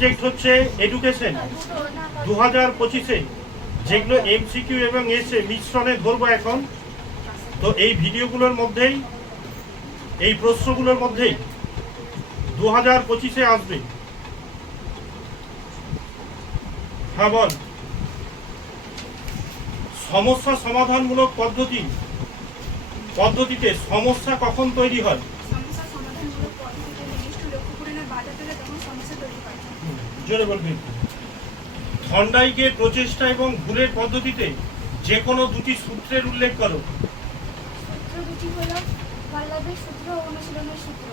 Subject হচ্ছে education 2025-এ, যেগুলো MCQ এবং এসে মিশ্রণে ধরবো এখন। তো এই ভিডিওগুলোর মধ্যেই, এই প্রশ্নগুলোর মধ্যেই 2025-এ আসবে। হ্যাঁ বল। সমস্যা সমাধানমূলক পদ্ধতিতে সমস্যা কখন তৈরি হয়? সমস্যা সমাধানমূলক পদ্ধতিতে নির্দিষ্ট লক্ষ্য পূরণে বাধা পেলে তখন সমস্যা তৈরি হয়। জোরে বলবি। থর্নডাইকের প্রচেষ্টা এবং ভুলের পদ্ধতিতে যে কোনো দুটি সূত্রের উল্লেখ করো। সূত্র দুটি হলো পল্লবের সূত্র ও অনুশীলনের সূত্র।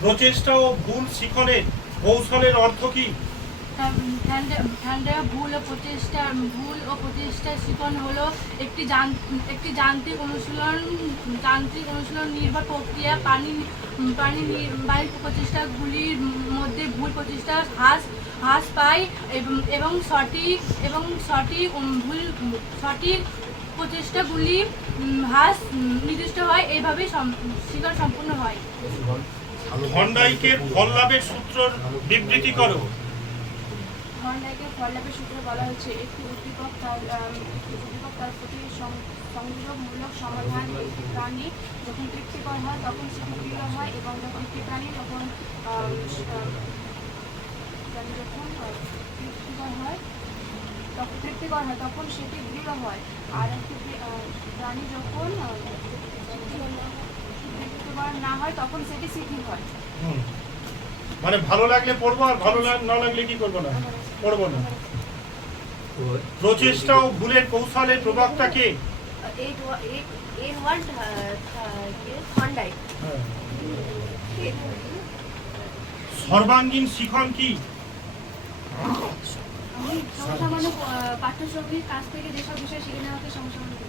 প্রচেষ্টা ও ভুল শিখনের কৌশলের অর্থ কি? ভুল ও প্রচেষ্টা শিখন হলো একটি যান্ত্রিক অনুশীলন নির্ভর প্রক্রিয়া। বাড়ির প্রচেষ্টাগুলির মধ্যে ভুল প্রচেষ্টা হ্রাস পায় এবং সঠিক প্রচেষ্টাগুলি হ্রাস নির্দিষ্ট হয়। এইভাবে শিখন সম্পূর্ণ হয়। থর্নডাইকের ফল লাভের সূত্র বিবৃতি করো। থর্নডাইকের ফল লাভের সূত্রে বলা হয়েছে, একটি উদ্দীপক তার প্রতি সংযোগমূলক সমাধান। একটি প্রাণী যখন তৃপ্তিকর হয় তখন সেটি প্রিয় হয়, এবং যখন একটি প্রাণী যখন তৃপ্তিকর হয় তখন সেটি দৃঢ় হয়, আর একটি প্রাণী যখন তৃপ্তিকর না হয় তখন সেটি শিথিল হয়। মানে ভালো লাগলে পড়বো, আর ভালো না লাগলে কি করবো না, পড়বো না। প্রচেষ্টা ও ভুলের কৌশলের প্রবক্তা কে? সর্বাঙ্গীন শিখন কি? সমসাময়িক পাঠ্যসঙ্গীর কাছ থেকে যেসব বিষয় শিখে নেওয়াকে সমসাময়িক।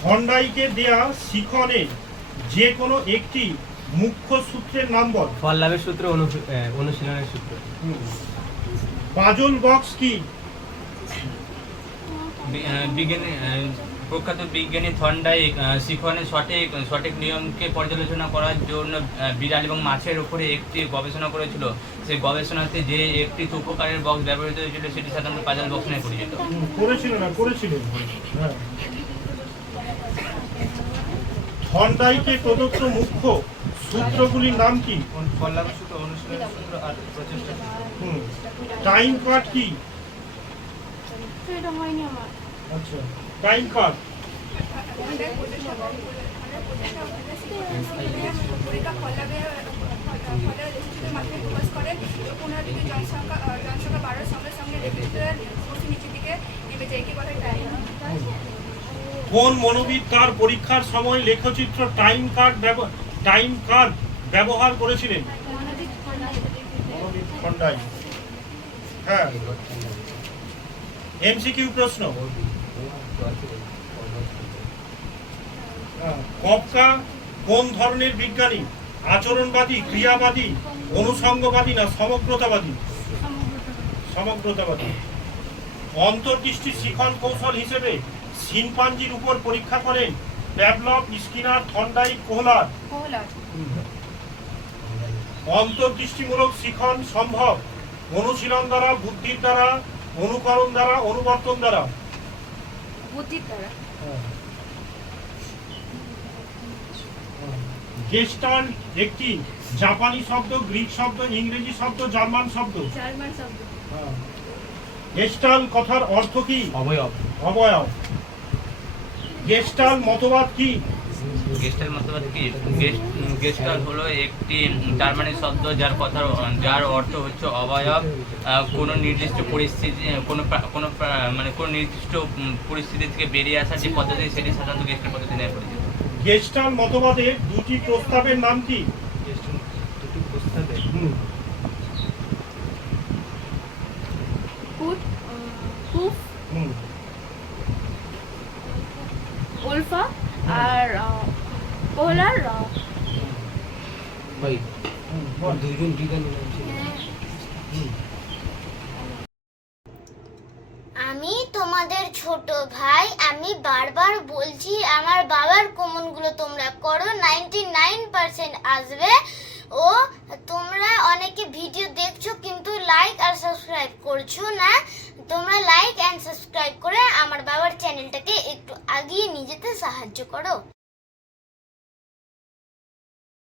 থর্নডাইকের দেয়া শিখনের যে কোনো একটি মুখ্য সূত্রের নাম বল। ফল লাভের সূত্র, অনুশীলনের সূত্র। পাজল বক্স কি? প্রখ্যাত বিজ্ঞানী থর্নডাইক শিখনের সঠিক নিয়মকে পর্যালোচনা করার জন্য বিড়াল এবং মাছের উপরে একটি গবেষণা করেছিল। সেই গবেষণাতে যে একটি উপকারের বক্স ব্যবহৃত হয়েছিল সেটি সাধারণত পাজল বক্স নামে পরিচিত। থর্নডাইকে প্রদত্ত মুখ্য সূত্রগুলির নাম কি? ফল লাভের সূত্র, অনুশীলনের সূত্র আর প্রচেষ্টা। টাইম কার্ড কি? এটা হয়নি আমার। আচ্ছা, টাইম কার্ড পরীক্ষা ফল লাভের মাধ্যমে প্রকাশ করে 15 দিকে জনসংখ্যা 12 সঙ্গে সঙ্গে রেফ্রিজারেটর নিচের দিকে নেমে যায়। কি বলে কোন মনোবিদ তার পরীক্ষার সময় লেখচিত্র টাইম কার্ড ব্যবহার করেছিলেন? মনোবিদ থর্নডাইক। হ্যাঁ, এমসিকিউ প্রশ্ন। কফকা কোন ধরনের বিজ্ঞানী? আচরণবাদী, ক্রিয়াবাদী, অনুষঙ্গবাদী না সমগ্রতাবাদী? সমগ্রতাবাদী। অন্তর্দৃষ্টি শিখন কৌশল হিসেবে শিম্পাঞ্জির উপর পরীক্ষা করেন প্যাভলভ, স্কিনার, থর্নডাইক, কোহলার। অন্তর্দৃষ্টিমূলক শিখন সম্ভব অনুশীলন দ্বারা, বুদ্ধির দ্বারা, অনুকরণ দ্বারা, অনুবর্তন দ্বারা? বুদ্ধির দ্বারা। গেস্টাল্ট একটি জাপানি শব্দ, গ্রিক শব্দ, ইংরেজি শব্দ, জার্মান শব্দ? জার্মান শব্দ। গেস্টাল্ট কথার অর্থ কি? অবয়ব। গেস্টাল্ট মতবাদ কি? গেস্টাল্ট হলো একটি জার্মানি শব্দ যার অর্থ হচ্ছে অবয়ব। কোনো নির্দিষ্ট পরিস্থিতি কোনো নির্দিষ্ট পরিস্থিতি থেকে বেরিয়ে আসার যে পদ্ধতি, সেটি সাধারণত গেস্টাল্ট পদ্ধতি নিয়ে পরিচিত। গেস্টাল্ট মতবাদের দুটি প্রস্তাবের নাম কি? দুটি প্রস্তাবের উলফা আর কোহলার। দুইজন বিজ্ঞানী নাম ছিল। আমি তোমাদের ছোট ভাই, আমি বারবার বলছি আমার বাবার কমনগুলো তোমরা করো, 99% আসবে। ও তোমরা অনেকে ভিডিও দেখছো কিন্তু লাইক আর সাবস্ক্রাইব করছো না। তোমরা লাইক এন্ড সাবস্ক্রাইব করে আমার বাবার চ্যানেলটাকে একটু আগিয়ে নিয়ে যেতে সাহায্য করো।